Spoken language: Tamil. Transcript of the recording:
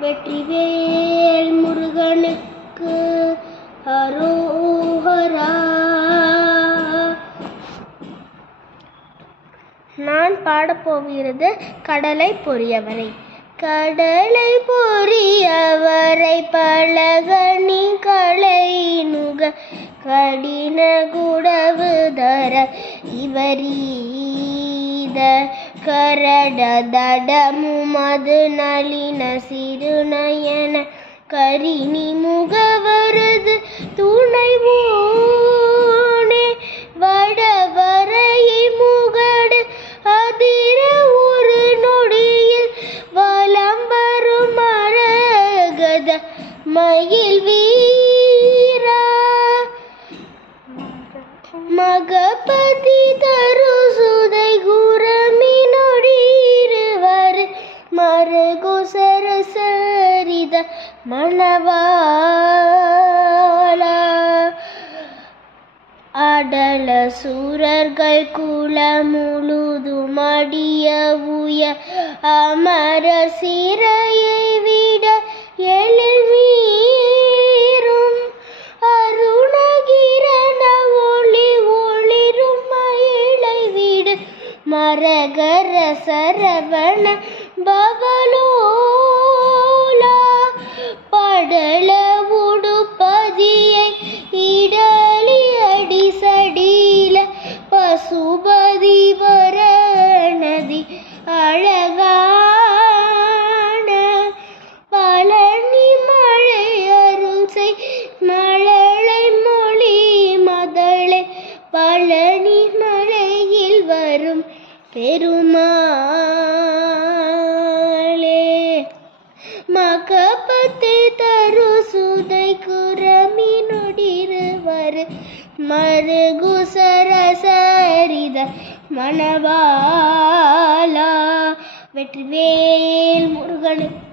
வெற்றிவேல் முருகனுக்கு அரோகரா. நான் பாடப்போகிறது கடலை பொரியவரை. கடலை பொரியவரை பலகனி களைநுக கடின குடவு தர இவரீத கரட தடமு மது நளின சிறுநயன கரிணி முகவரது துணைவோனே வடவரை முகடு அதிர ஒரு நொடியில் வலம்பரும் மரகத மயில் வீரா. மகபதி தரு சுதை குரமினொடிருவர் மருகு சரசரித மணவாளா. அடல சூரர்கள் குல முழுதும் அடிய உய அமர சிறையை விட எழுமீரும் அருணகிரண ஒளி ஒளிரும் மயிலை விடு மரகர சரவண பவலோலா. படல உடுப்பதியை இடலி அடி சடில பசுபதி வரணதி அழகான பழனி மழை அருசை மழலை மொழி மதளை பழனி மலையில் வரும் பெருமாளே. மகபத்தை தரு சுதை குரமினொடிருவர் மருகு சரசரித மணவாளா. வெற்றிவேல் முருகனுக்கு